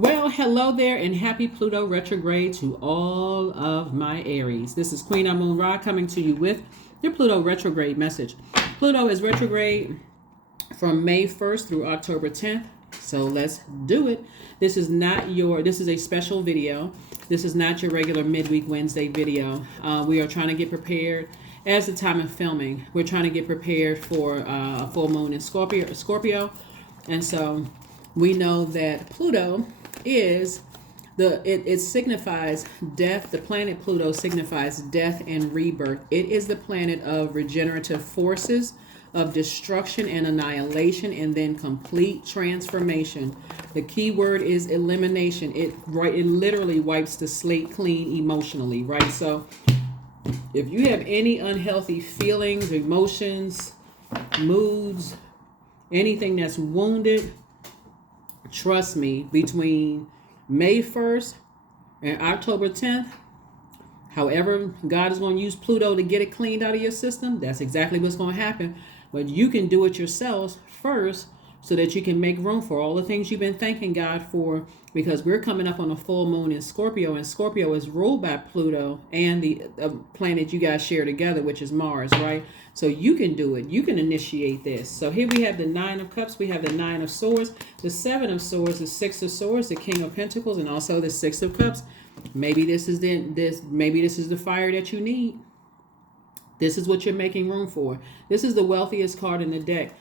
Well, hello there and happy Pluto retrograde to all of my Aries. This is Queen Amun Ra coming to you with your Pluto retrograde message. Pluto is retrograde from May 1st through October 10th. So let's do it. This is a special video. This is not your regular midweek Wednesday video. We are trying to get prepared as the time of filming. We're trying to get prepared for a full moon in Scorpio. And so we know that Pluto is it signifies death. The planet Pluto signifies death and rebirth. It is the planet of regenerative forces, of destruction and annihilation, and then complete transformation. The key word is elimination. It literally wipes the slate clean emotionally, right? So if you have any unhealthy feelings, emotions, moods, anything that's wounded, trust me, between May 1st and October 10th, however God is going to use Pluto to get it cleaned out of your system, that's exactly what's going to happen. But you can do it yourselves first so that you can make room for all the things you've been thanking God for, because we're coming up on a full moon in Scorpio, and Scorpio is ruled by Pluto and the planet you guys share together, which is Mars, right? So you can do it. You can initiate this. So here we have the Nine of Cups. We have the Nine of Swords, the Seven of Swords, the Six of Swords, the King of Pentacles, and also the Six of Cups. Maybe this is the fire that you need. This is what you're making room for. This is the wealthiest card in the deck.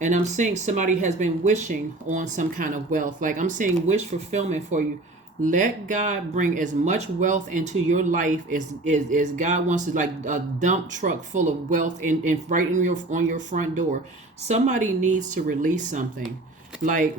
And I'm seeing somebody has been wishing on some kind of wealth. Like I'm seeing wish fulfillment for you. Let God bring as much wealth into your life as God wants to, like a dump truck full of wealth right on your front door. Somebody needs to release something. Like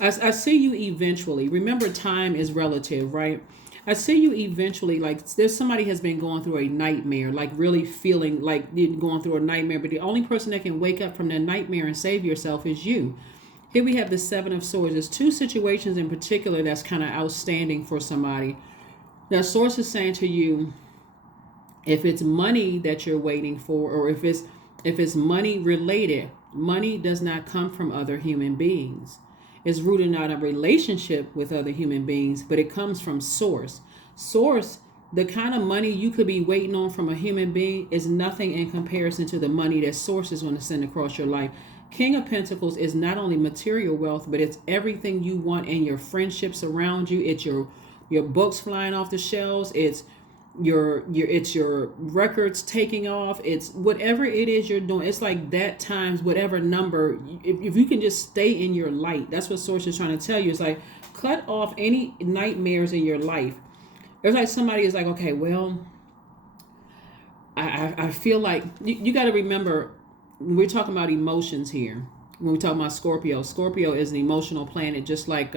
I see you eventually. Remember, time is relative, right? I see you eventually, like there's somebody has been going through a nightmare, like really feeling like you're going through a nightmare, but the only person that can wake up from that nightmare and save yourself is you. Here we have the Seven of Swords. There's two situations in particular that's kind of outstanding for somebody. Now, Source is saying to you, if it's money that you're waiting for, or if it's money related, money does not come from other human beings. It's rooted out a relationship with other human beings, but it comes from Source. Source, the kind of money you could be waiting on from a human being is nothing in comparison to the money that Source is going to send across your life. King of Pentacles is not only material wealth, but it's everything you want in your friendships around you. It's your books flying off the shelves. It's your records taking off. It's whatever it is you're doing. It's like that times whatever number. If you can just stay in your light, that's what Source is trying to tell you. It's like cut off any nightmares in your life. It's like somebody is like, okay, well, I feel like you got to remember, we're talking about emotions here. When we talk about Scorpio is an emotional planet, just like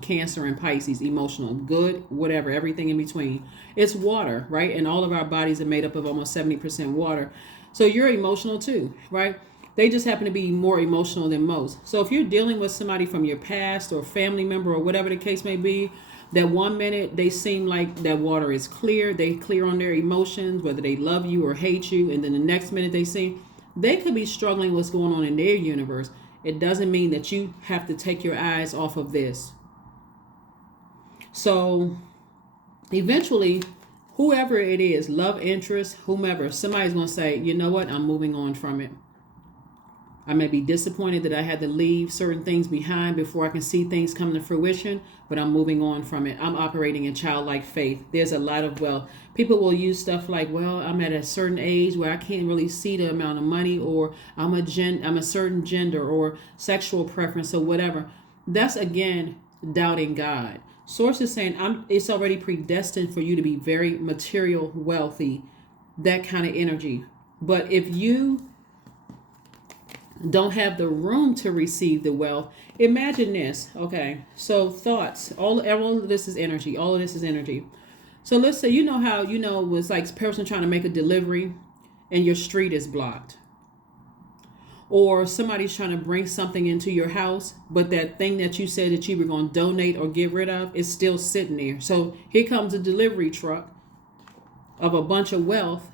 Cancer and Pisces, emotional, good, whatever, everything in between. It's water, right? And all of our bodies are made up of almost 70% water. So you're emotional too, right? They just happen to be more emotional than most. So if you're dealing with somebody from your past or family member or whatever the case may be, that one minute they seem like that water is clear, they clear on their emotions, whether they love you or hate you, and then the next minute they could be struggling with what's going on in their universe. It doesn't mean that you have to take your eyes off of this. So eventually, whoever it is, love interest, whomever, somebody's going to say, you know what, I'm moving on from it. I may be disappointed that I had to leave certain things behind before I can see things come to fruition, but I'm moving on from it. I'm operating in childlike faith. There's a lot of wealth. People will use stuff like, well, I'm at a certain age where I can't really see the amount of money, or I'm a certain gender or sexual preference or whatever. That's, again, doubting God. Source is saying it's already predestined for you to be very material wealthy, that kind of energy. But if you don't have the room to receive the wealth, imagine this. Okay, so thoughts, all of this is energy. All of this is energy. So let's say, you know how, it's like a person trying to make a delivery and your street is blocked, or somebody's trying to bring something into your house, but that thing that you said that you were going to donate or get rid of is still sitting there. So here comes a delivery truck of a bunch of wealth,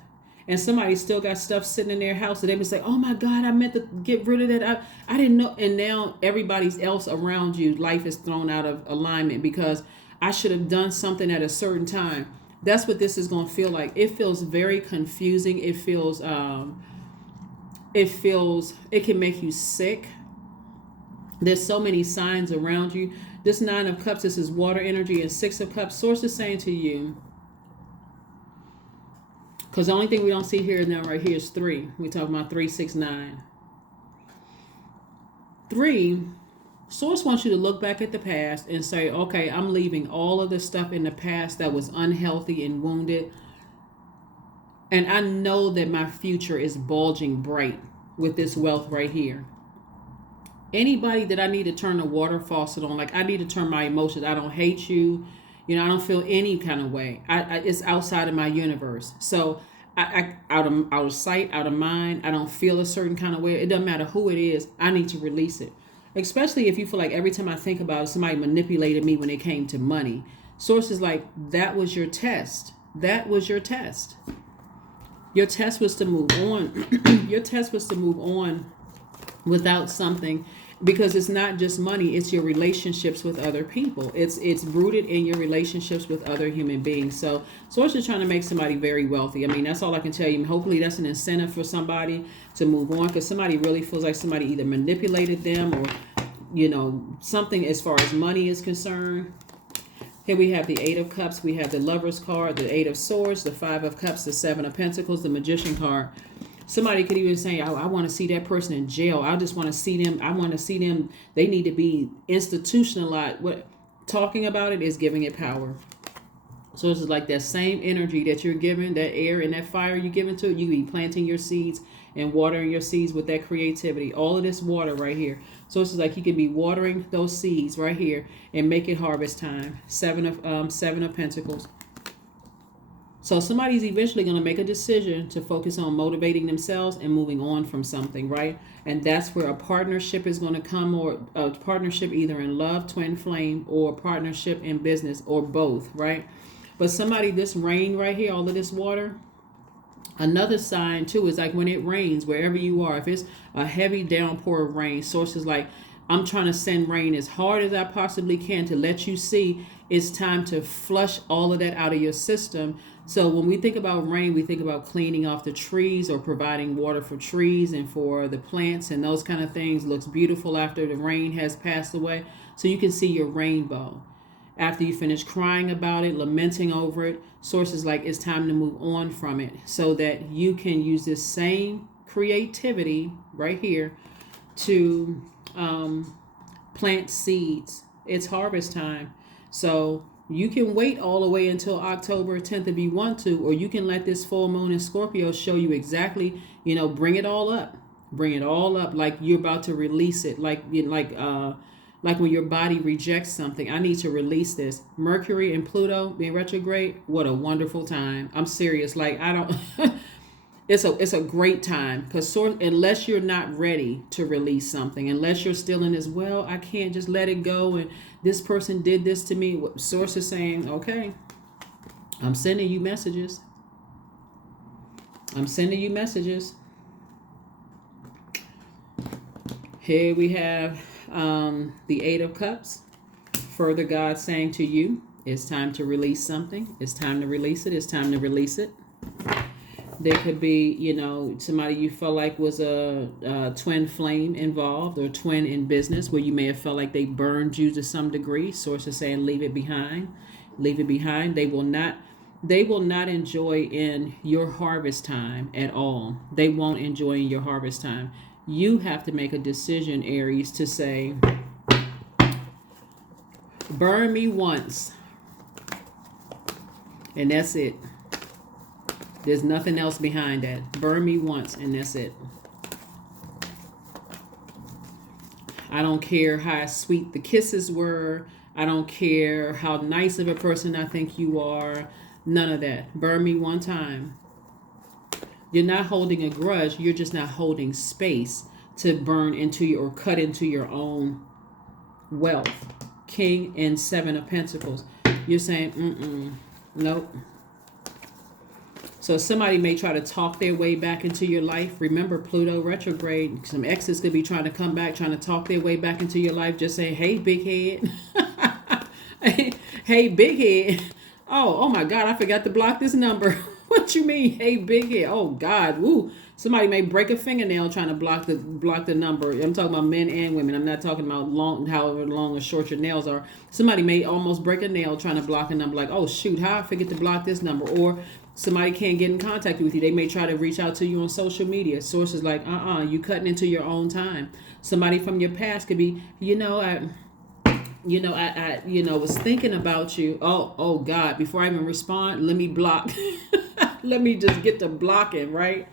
and somebody still got stuff sitting in their house, and they would say, oh my God, I meant to get rid of that. I didn't know. And now everybody else around you, life is thrown out of alignment because I should have done something at a certain time. That's what this is going to feel like. It feels very confusing. It can make you sick. There's so many signs around you. This 9 of Cups, this is water energy, and 6 of Cups. Source is saying to you, because the only thing we don't see here now right here is 3. We talk about 3, 6, 9. 3, Source wants you to look back at the past and say, okay, I'm leaving all of the stuff in the past that was unhealthy and wounded. And I know that my future is bulging bright with this wealth right here. Anybody that I need to turn the water faucet on, like I need to turn my emotions. I don't hate you. You know, I don't feel any kind of way. It's outside of my universe. So I out of sight, out of mind. I don't feel a certain kind of way. It doesn't matter who it is. I need to release it. Especially if you feel like every time I think about it, somebody manipulated me when it came to money. Source is like, that was your test. That was your test. Your test was to move on. Your test was to move on without something, because it's not just money, it's your relationships with other people. It's rooted in your relationships with other human beings. So Source is trying to make somebody very wealthy. I mean, that's all I can tell you. Hopefully that's an incentive for somebody to move on, because somebody really feels like somebody either manipulated them or, you know, something as far as money is concerned. Here we have the 8 of Cups, we have the Lover's card, the 8 of Swords, the 5 of Cups, the 7 of Pentacles, the Magician card. Somebody could even say, I want to see that person in jail. I just want to see them. I want to see them. They need to be institutionalized. What talking about it is giving it power. So this is like that same energy that you're giving, that air and that fire you're giving to it. You can be planting your seeds and watering your seeds with that creativity. All of this water right here. So this is like you can be watering those seeds right here and make it harvest time. 7 of Pentacles. So somebody's eventually going to make a decision to focus on motivating themselves and moving on from something, right? And that's where a partnership is going to come, or a partnership either in love, twin flame, or a partnership in business, or both, right? But somebody, this rain right here, all of this water, another sign too is like when it rains, wherever you are, if it's a heavy downpour of rain, Source is like, I'm trying to send rain as hard as I possibly can to let you see it's time to flush all of that out of your system. So when we think about rain, we think about cleaning off the trees or providing water for trees and for the plants and those kind of things. Looks beautiful after the rain has passed away. So you can see your rainbow. After you finish crying about it, lamenting over it, Source is like, it's time to move on from it so that you can use this same creativity right here to plant seeds. It's harvest time. So you can wait all the way until October 10th if you want to, or you can let this full moon in Scorpio show you exactly, you know, bring it all up. Bring it all up like you're about to release it, like when your body rejects something. I need to release this. Mercury and Pluto being retrograde, what a wonderful time. I'm serious. Like, I don't it's a great time, because unless you're not ready to release something, unless you're still in this, well, I can't just let it go, and this person did this to me. What Source is saying, okay, I'm sending you messages. I'm sending you messages. Here we have the 8 of Cups. Further, God saying to you, it's time to release something. It's time to release it. It's time to release it. There could be, you know, somebody you felt like was a twin flame involved, or twin in business, where you may have felt like they burned you to some degree. Source is saying, leave it behind. Leave it behind. They will not enjoy in your harvest time at all. They won't enjoy in your harvest time. You have to make a decision, Aries, to say, burn me once, and that's it. There's nothing else behind that. Burn me once, and that's it. I don't care how sweet the kisses were. I don't care how nice of a person I think you are. None of that. Burn me one time. You're not holding a grudge. You're just not holding space to burn into your, or cut into your own wealth. King and 7 of Pentacles. You're saying, nope. So somebody may try to talk their way back into your life. Remember, Pluto retrograde. Some exes could be trying to come back, trying to talk their way back into your life. Just say, hey, big head. Hey, big head. Oh my God, I forgot to block this number. What you mean, hey, big head? Oh God, woo. Somebody may break a fingernail trying to block the number. I'm talking about men and women. I'm not talking about however long or short your nails are. Somebody may almost break a nail trying to block a number. Like, oh shoot, how I forget to block this number? Or somebody can't get in contact with you. They may try to reach out to you on social media. Sources like, you cutting into your own time. Somebody from your past could be, I was thinking about you. Oh God, before I even respond, let me block. Let me just get to blocking, right?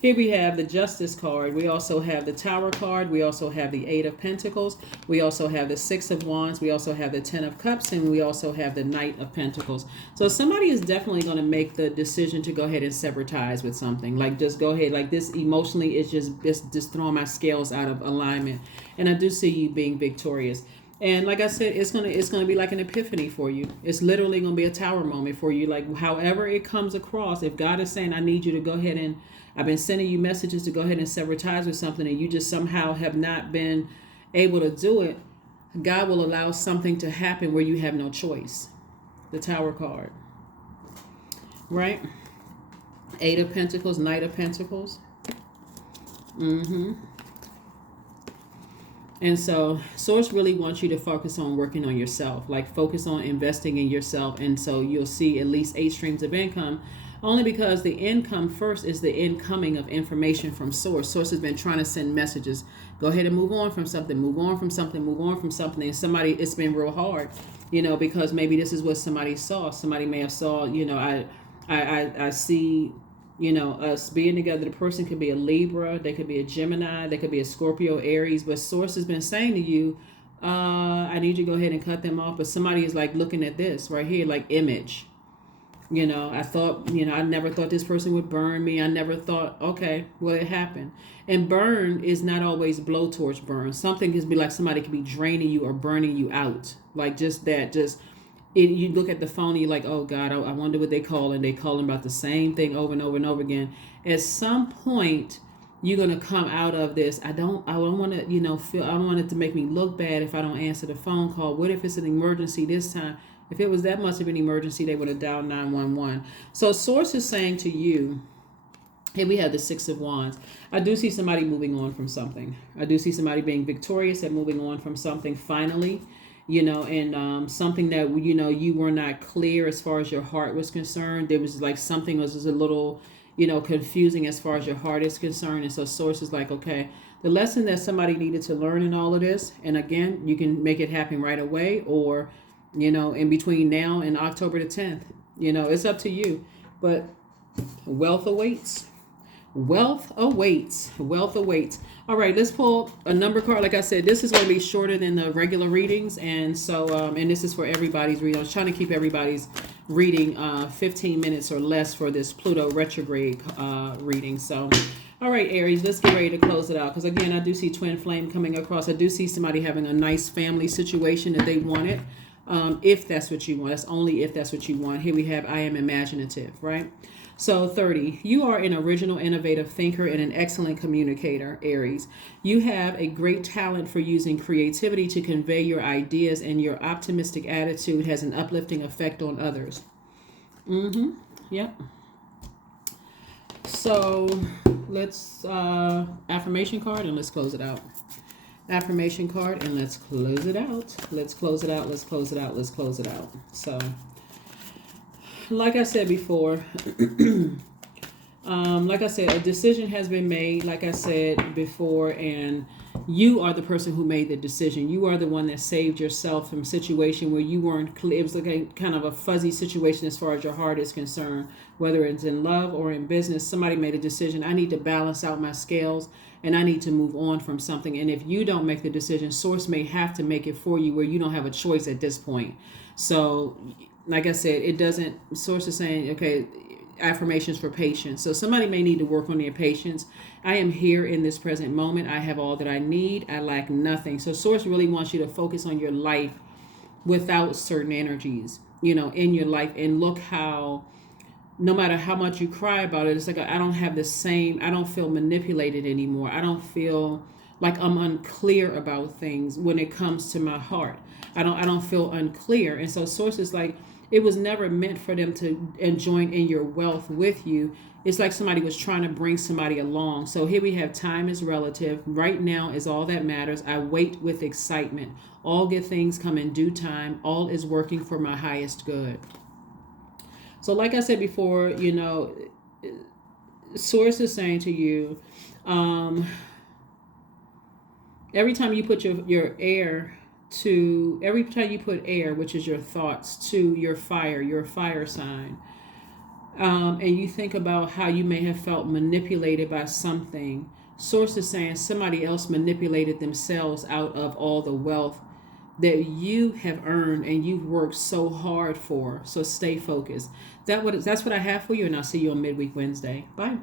Here we have the Justice card. We also have the Tower card. We also have the Eight of Pentacles. We also have the Six of Wands. We also have the Ten of Cups. And we also have the Knight of Pentacles. So somebody is definitely going to make the decision to go ahead and sever ties with something. Like, just go ahead. Like, this emotionally is just throwing my scales out of alignment. And I do see you being victorious. And like I said, it's gonna be like an epiphany for you. It's literally gonna be a tower moment for you. Like, however it comes across, if God is saying, I need you to go ahead and, I've been sending you messages to go ahead and sever ties with something, and you just somehow have not been able to do it, God will allow something to happen where you have no choice. The Tower card, right? Eight of Pentacles, Knight of Pentacles. And so Source really wants you to focus on working on yourself, like focus on investing in yourself. And so you'll see at least 8 streams of income, only because the income first is the incoming of information from Source. Source has been trying to send messages. Go ahead and move on from something, move on from something, move on from something. And somebody, it's been real hard, because maybe this is what somebody saw. Somebody may have saw, I see, us being together. The person could be a Libra, they could be a Gemini, they could be a Scorpio, Aries, but Source has been saying to you, I need you to go ahead and cut them off. But somebody is like looking at this right here, like image. I thought, I never thought this person would burn me. I never thought, okay, well, it happened. And burn is not always blowtorch burn. Something can be like somebody could be draining you or burning you out. Like just that, you look at the phone and you're like, oh God, I wonder what they call, and they calling about the same thing over and over and over again. At some point, you're gonna come out of this. I don't want to, feel. I don't want it to make me look bad if I don't answer the phone call. What if it's an emergency this time? If it was that much of an emergency, they would have dialed 911. So Source is saying to you, here we have the Six of Wands. I do see somebody moving on from something. I do see somebody being victorious and moving on from something finally. And something that, you were not clear as far as your heart was concerned. There was like something was just a little, confusing as far as your heart is concerned. And so Source is like, okay, the lesson that somebody needed to learn in all of this. And again, you can make it happen right away, or, in between now and October the 10th, it's up to you. But wealth awaits. Wealth awaits. Wealth awaits. All right, let's pull a number card. Like I said, this is going to be shorter than the regular readings. And so, and this is for everybody's reading. I was trying to keep everybody's reading 15 minutes or less for this Pluto retrograde reading. So, all right, Aries, let's get ready to close it out. Because again, I do see twin flame coming across. I do see somebody having a nice family situation that they wanted. If that's what you want. That's only if that's what you want. Here we have, I am imaginative, right? So 30, you are an original, innovative thinker and an excellent communicator, Aries. You have a great talent for using creativity to convey your ideas, and your optimistic attitude has an uplifting effect on others. Yep. So let's, affirmation card, and let's close it out. Affirmation card, and let's close it out. Let's close it out. Let's close it out. Let's close it out. So, like I said before, like I said, a decision has been made, like I said before, and you are the person who made the decision. You are the one that saved yourself from a situation where you weren't clear. It was like a kind of a fuzzy situation as far as your heart is concerned, whether it's in love or in business. Somebody made a decision. I need to balance out my scales, and I need to move on from something. And if you don't make the decision, Source may have to make it for you, where you don't have a choice at this point. So, like I said, it doesn't, Source is saying, okay, affirmations for patience. So somebody may need to work on their patience. I am here in this present moment. I have all that I need. I lack nothing. So Source really wants you to focus on your life without certain energies, in your life, and look how no matter how much you cry about it, it's like I don't have the same, I don't feel manipulated anymore. I don't feel like I'm unclear about things when it comes to my heart. I don't feel unclear. And so source is like, it was never meant for them to and join in your wealth with you. It's like somebody was trying to bring somebody along. So here we have time is relative. Right now is all that matters. I wait with excitement. All good things come in due time. All is working for my highest good. So like I said before, source is saying to you, every time you put your air to, every time you put air, which is your thoughts, to your fire sign, and you think about how you may have felt manipulated by something, source is saying somebody else manipulated themselves out of all the wealth that you have earned and you've worked so hard for. So stay focused. That's what I have for you, and I'll see you on Midweek Wednesday. Bye.